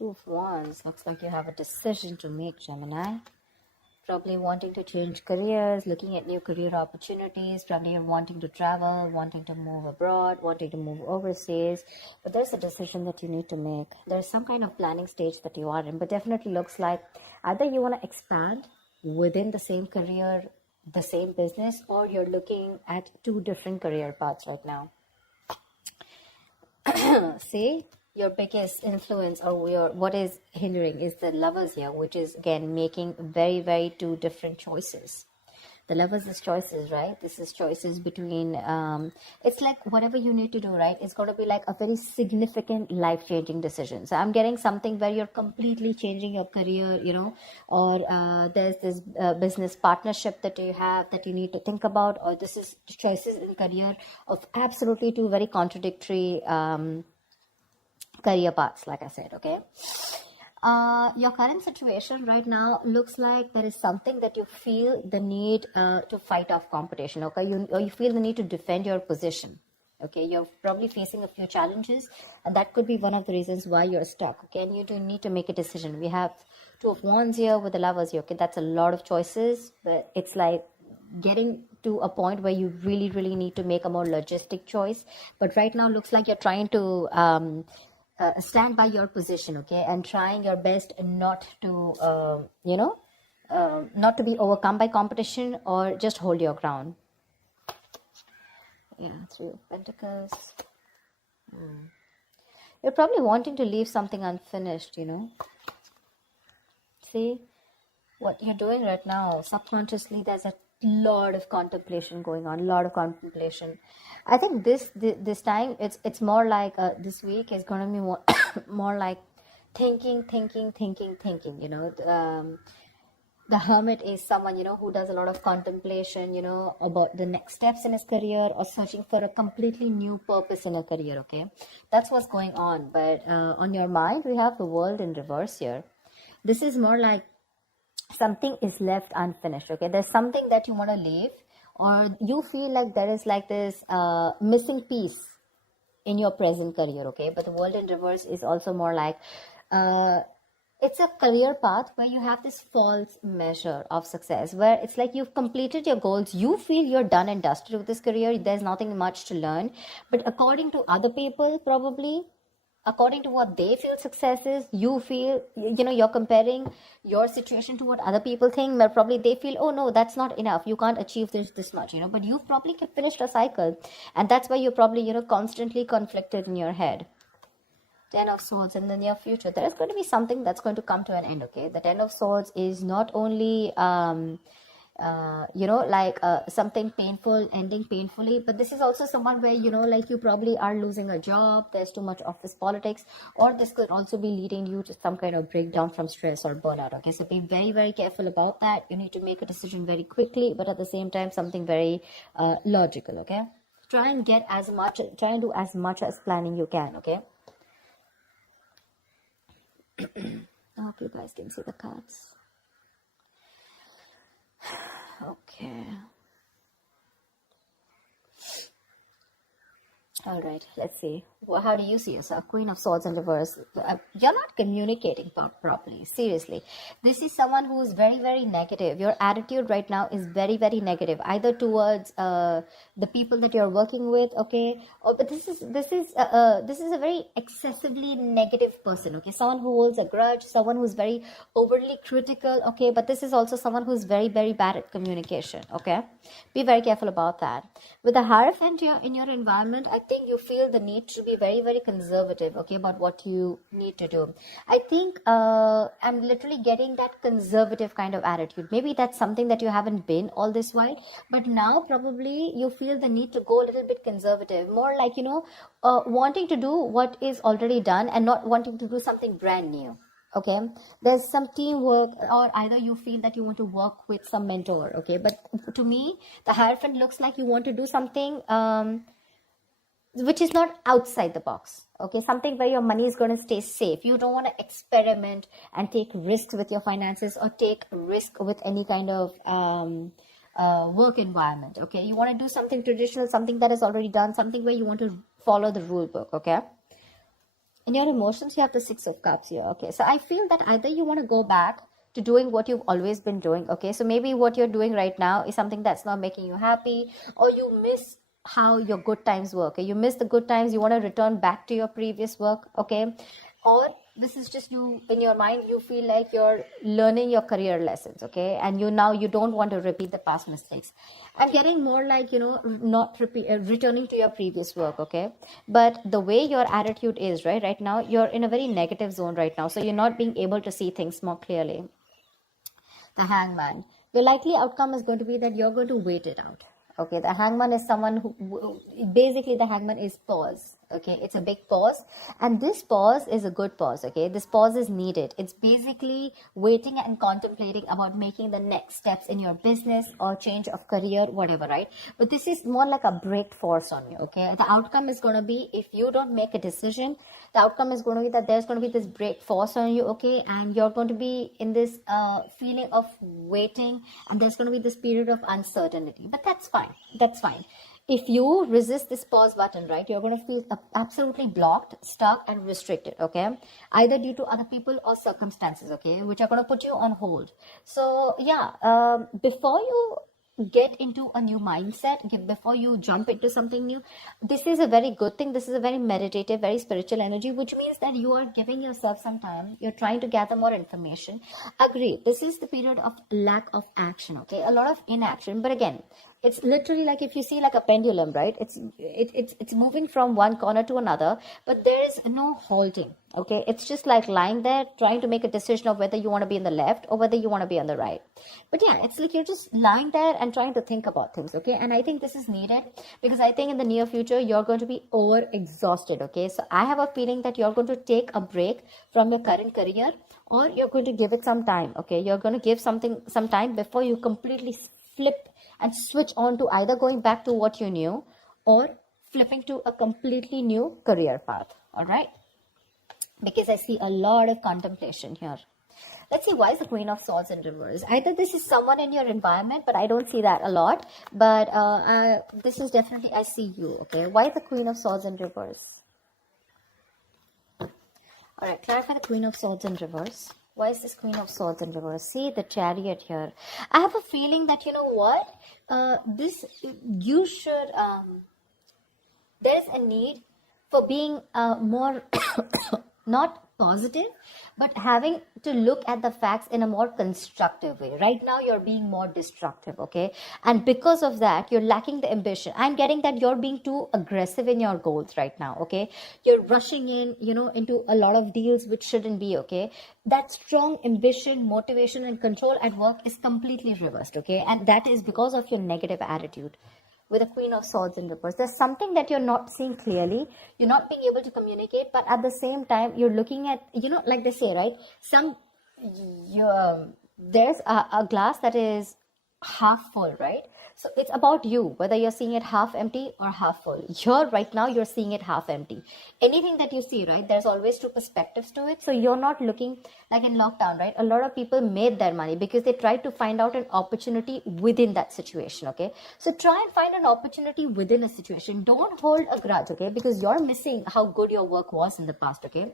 Two of Wands. Looks like you have a decision to make, Gemini. Probably wanting to change careers, looking at new career opportunities. Probably you're wanting to travel, wanting to move abroad, wanting to move overseas. But there's a decision that you need to make. There's some kind of planning stage that you are in. But definitely looks like either you want to expand within the same career, the same business, or you're looking at two different career paths right now. See, your biggest influence or what is hindering is the Lovers here, which is again making very, very two different choices. The Lovers is choices, right? This is choices between, it's like whatever you need to do, right? It's going to be like a very significant life-changing decision. So I'm getting something where you're completely changing your career, you know, or there's this business partnership that you have that you need to think about, or this is choices in career of absolutely two very contradictory career paths, like I said, okay? Your current situation right now looks like there is something that you feel the need to fight off competition, okay? You feel the need to defend your position, okay? You're probably facing a few challenges, and that could be one of the reasons why you're stuck, okay? And you do need to make a decision. We have Two of Wands here with the Lovers here, okay? That's a lot of choices, but it's like getting to a point where you really, really need to make a more logistic choice. But right now looks like you're trying to stand by your position, okay, and trying your best not to, not to be overcome by competition, or just hold your ground. Yeah, Three of Pentacles. You're probably wanting to leave something unfinished, you know. See, what you're doing right now, subconsciously, there's a lot of contemplation going on, I think this time it's more like this week is going to be more more like thinking, you know. The Hermit is someone, you know, who does a lot of contemplation, you know, about the next steps in his career, or searching for a completely new purpose in a career, okay? That's what's going on. But on your mind, we have the World in reverse here. This is more like something is left unfinished, okay? There's something that you want to leave, or you feel like there is like this missing piece in your present career, okay? But the World in reverse is also more like it's a career path where you have this false measure of success, where it's like you've completed your goals, you feel you're done and dusted with this career, there's nothing much to learn. But according to other people, probably according to what they feel success is, you feel, you know, you're comparing your situation to what other people think, but probably they feel, oh no, that's not enough, you can't achieve this much, you know. But you've probably finished a cycle, and that's why you're probably, you know, constantly conflicted in your head. Ten of Swords. In the near future, there is going to be something that's going to come to an end, okay? The Ten of Swords is not only something painful ending painfully, but this is also someone where, you know, like you probably are losing a job, there's too much office politics, or this could also be leading you to some kind of breakdown from stress or burnout, okay? So be very, very careful about that. You need to make a decision very quickly, but at the same time something very logical, okay? Try and do as much as planning you can, okay? I hope you guys can see the cards. Okay. All right, let's see. Well, how do you see yourself? Queen of Swords in reverse. You're not communicating properly. Seriously. This is someone who is very, very negative. Your attitude right now is very, very negative, either towards the people that you're working with, okay? But this is a very excessively negative person, okay? Someone who holds a grudge, someone who's very overly critical, okay? But this is also someone who's very, very bad at communication, okay? Be very careful about that. With the Hierophant here in your environment, I think you feel the need to be very, very conservative, okay, about what you need to do. I think I'm literally getting that conservative kind of attitude. Maybe that's something that you haven't been all this while, but now probably you feel the need to go a little bit conservative, more like, you know, wanting to do what is already done and not wanting to do something brand new. Okay, there's some teamwork, or either you feel that you want to work with some mentor, okay? But to me, the Hierophant looks like you want to do something which is not outside the box, okay? Something where your money is going to stay safe. You don't want to experiment and take risks with your finances, or take risk with any kind of work environment, okay? You want to do something traditional, something that is already done, something where you want to follow the rule book, okay? In your emotions, you have the Six of Cups here. Okay, so I feel that either you want to go back to doing what you've always been doing. Okay, so maybe what you're doing right now is something that's not making you happy, or you miss how your good times were. Okay, you miss the good times, you want to return back to your previous work. Okay, or this is just you in your mind, you feel like you're learning your career lessons. Okay, and you don't want to repeat the past mistakes. I'm getting more like, not returning to your previous work. Okay, but the way your attitude is right now, you're in a very negative zone right now, so you're not being able to see things more clearly. The Hangman, the likely outcome is going to be that you're going to wait it out. Okay, the Hangman is someone who basically, the Hangman is pause. Okay, it's a big pause, and this pause is a good pause. Okay, this pause is needed. It's basically waiting and contemplating about making the next steps in your business or change of career, whatever, right? But this is more like a break force on you. Okay, the outcome is going to be, if you don't make a decision, the outcome is going to be that there's going to be this break force on you. Okay, and you're going to be in this feeling of waiting, and there's going to be this period of uncertainty. But that's fine. That's fine. If you resist this pause button, right, you're going to feel absolutely blocked, stuck, and restricted. Okay, either due to other people or circumstances. Okay, which are going to put you on hold. So yeah, before you get into a new mindset, before you jump into something new, this is a very good thing. This is a very meditative, very spiritual energy, which means that you are giving yourself some time. You're trying to gather more information. Agree, this is the period of lack of action. Okay, a lot of inaction. But again, it's literally like, if you see like a pendulum, right? It's moving from one corner to another, but there is no halting. Okay, it's just like lying there trying to make a decision of whether you want to be in the left or whether you want to be on the right. But yeah, it's like you're just lying there and trying to think about things. Okay, and I think this is needed, because I think in the near future you're going to be over exhausted. Okay, so I have a feeling that you're going to take a break from your current career, or you're going to give it some time. Okay, you're going to give something some time before you completely flip and switch on to either going back to what you knew or flipping to a completely new career path. All right, because I see a lot of contemplation here. Let's see, why is the Queen of Swords in reverse? Either this is someone in your environment, but I don't see that a lot. But this is definitely, I see you. Okay, why is the Queen of Swords in reverse? All right, clarify the Queen of Swords in reverse. Why is this Queen of Swords in reverse? See the Chariot here. I have a feeling that, you know what, you should, there is a need for being more, not positive, but having to look at the facts in a more constructive way. Right now, you're being more destructive, okay? And because of that, you're lacking the ambition. I'm getting that you're being too aggressive in your goals right now, okay? You're rushing in, into a lot of deals which shouldn't be, okay? That strong ambition, motivation, and control at work is completely reversed, okay? And that is because of your negative attitude. With a Queen of Swords in reverse, there's something that you're not seeing clearly. You're not being able to communicate, but at the same time, you're looking at, like they say, right? There's a glass that is half full, right? So it's about you, whether you're seeing it half empty or half full. Right now, you're seeing it half empty. Anything that you see, right, there's always two perspectives to it. So you're not looking like in lockdown, right? A lot of people made their money because they tried to find out an opportunity within that situation, okay? So try and find an opportunity within a situation. Don't hold a grudge, okay? Because you're missing how good your work was in the past, okay?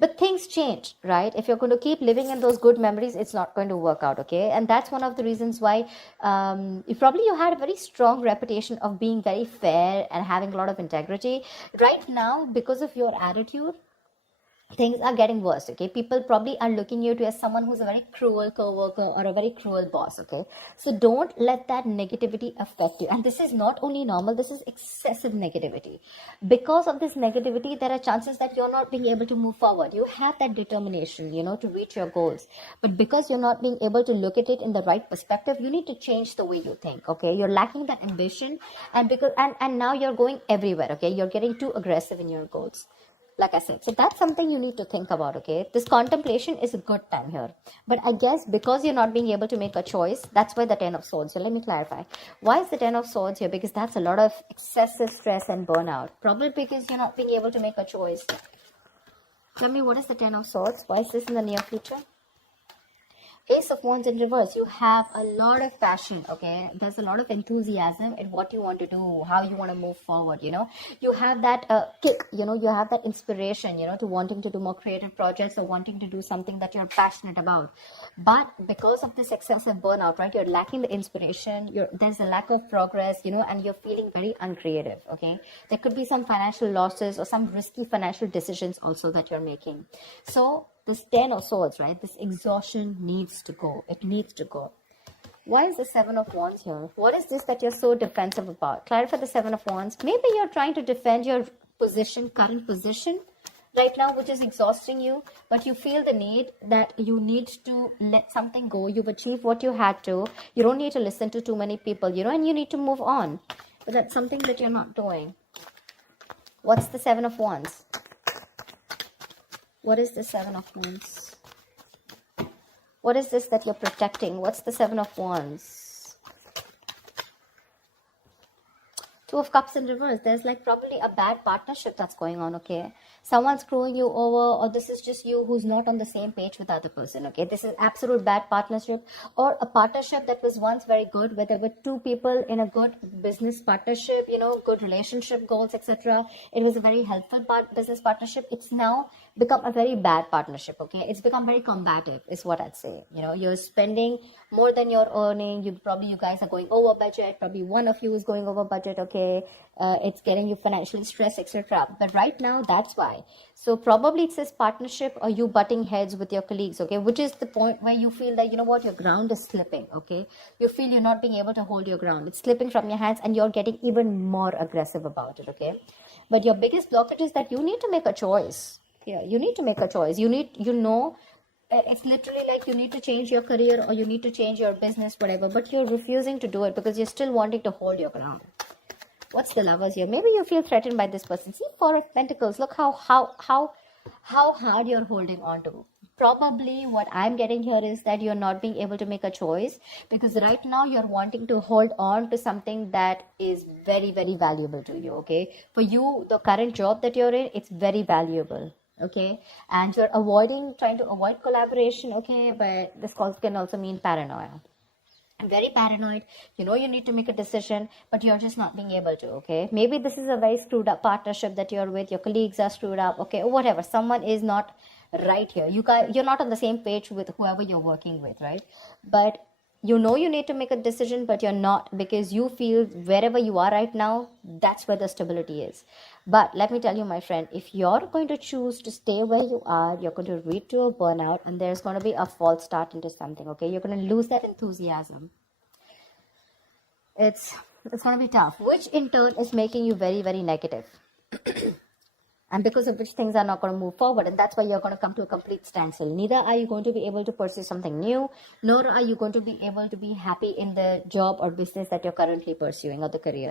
But things change, right? If you're going to keep living in those good memories, it's not going to work out, okay? And that's one of the reasons why you had a very strong reputation of being very fair and having a lot of integrity. Right now, because of your attitude, things are getting worse, okay? People probably are looking you to as someone who's a very cruel co-worker or a very cruel boss, okay? So don't let that negativity affect you. And this is not only normal, this is excessive negativity. Because of this negativity, there are chances that you're not being able to move forward. You have that determination, to reach your goals. But because you're not being able to look at it in the right perspective, you need to change the way you think, okay? You're lacking that ambition, and now you're going everywhere, okay? You're getting too aggressive in your goals. Like I said, so that's something you need to think about, okay? This contemplation is a good time here. But I guess because you're not being able to make a choice, that's why the Ten of Swords. So let me clarify. Why is the Ten of Swords here? Because that's a lot of excessive stress and burnout. Probably because you're not being able to make a choice. Tell me, what is the Ten of Swords? Why is this in the near future? Ace of Wands in reverse, you have a lot of passion, okay? There's a lot of enthusiasm in what you want to do, how you want to move forward, you know? You have that kick, you know, you have that inspiration, you know, to wanting to do more creative projects or wanting to do something that you're passionate about. But because of this excessive burnout, right, you're lacking the inspiration, there's a lack of progress, you know, and you're feeling very uncreative, okay? There could be some financial losses or some risky financial decisions also that you're making. So, this 10 of swords, right? This exhaustion needs to go. It needs to go. Why is the 7 of wands here? What is this that you're so defensive about? Clarify the 7 of wands. Maybe you're trying to defend your position, current position right now, which is exhausting you, but you feel the need that you need to let something go. You've achieved what you had to. You don't need to listen to too many people, you know, and you need to move on. But that's something that you're not doing. What's the 7 of wands? What is the 7 of wands? What is this that you're protecting? What's the 7 of wands? 2 of cups in reverse. There's like probably a bad partnership that's going on, okay? Someone's screwing you over, or this is just you who's not on the same page with the other person, okay? This is absolute bad partnership, or a partnership that was once very good, where there were two people in a good business partnership, you know, good relationship goals, etc. It was a very helpful business partnership. It's now become a very bad partnership, okay? It's become very combative, is what I'd say. You know, you're spending more than you're earning. You guys are going over budget. Probably one of you is going over budget, okay? It's getting you financially stressed, etc. But right now, that's why. So probably it says partnership or you butting heads with your colleagues, okay? Which is the point where you feel that, you know what, your ground is slipping, okay? You feel you're not being able to hold your ground. It's slipping from your hands and you're getting even more aggressive about it, okay? But your biggest blockage is that you need to make a choice. Yeah, you need to make a choice. It's literally like you need to change your career or you need to change your business, whatever, but you're refusing to do it because you're still wanting to hold your ground. What's the lovers here? Maybe you feel threatened by this person. See, 4 of Pentacles. Look how hard you're holding on to. Probably what I'm getting here is that you're not being able to make a choice because right now you're wanting to hold on to something that is very, very valuable to you, okay? For you, the current job that you're in, it's very valuable, okay? And you're trying to avoid collaboration, okay? But this can also mean paranoia. I'm very paranoid. You know you need to make a decision, but you're just not being able to, okay? Maybe this is a very screwed up partnership that you're with. Your colleagues are screwed up, okay? Whatever. Someone is not right here. You're not on the same page with whoever you're working with, right? But you know you need to make a decision, but you're not because you feel wherever you are right now, that's where the stability is. But let me tell you, my friend, if you're going to choose to stay where you are, you're going to lead to a burnout and there's going to be a false start into something, okay? You're going to lose that enthusiasm. It's going to be tough, which in turn is making you very, very negative. And because of which things are not going to move forward. And that's why you're going to come to a complete standstill. Neither are you going to be able to pursue something new, nor are you going to be able to be happy in the job or business that you're currently pursuing or the career.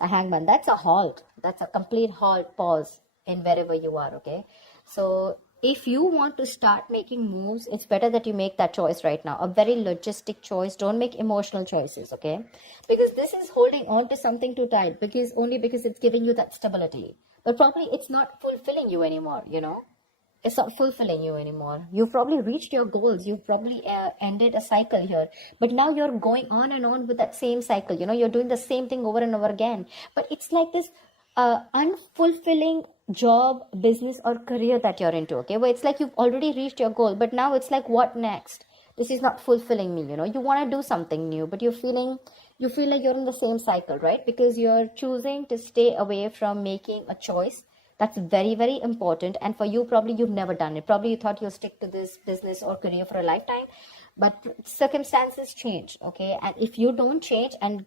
A hangman, that's a halt. That's a complete halt, pause in wherever you are, okay? So if you want to start making moves, it's better that you make that choice right now. A very logistic choice. Don't make emotional choices, okay? Because this is holding on to something too tight because it's giving you that stability. But probably it's not fulfilling you anymore, you know? It's not fulfilling you anymore. You've probably reached your goals. You've probably ended a cycle here. But now you're going on and on with that same cycle. You know, you're doing the same thing over and over again. But it's like this unfulfilling job, business, or career that you're into, okay? Where it's like you've already reached your goal. But now it's like, what next? This is not fulfilling me, you know? You want to do something new, but you feel like you're in the same cycle, right? Because you're choosing to stay away from making a choice. That's very, very important. And for you, probably you've never done it. Probably you thought you'll stick to this business or career for a lifetime. But circumstances change, okay? And if you don't change and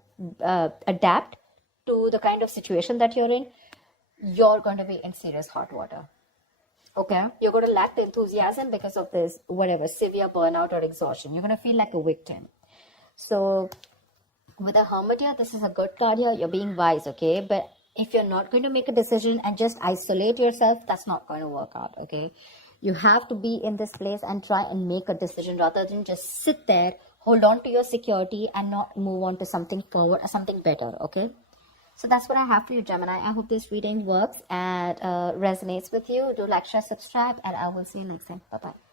adapt to the kind of situation that you're in, you're going to be in serious hot water. Okay? You're going to lack the enthusiasm because of this, whatever, severe burnout or exhaustion. You're going to feel like a victim. So with a hermit here, this is a good card here. You're being wise, okay? But if you're not going to make a decision and just isolate yourself, that's not going to work out, okay? You have to be in this place and try and make a decision rather than just sit there, hold on to your security and not move on to something forward or something better, okay? So that's what I have for you, Gemini. I hope this reading works and resonates with you. Do like, share, subscribe, and I will see you next time. Bye-bye.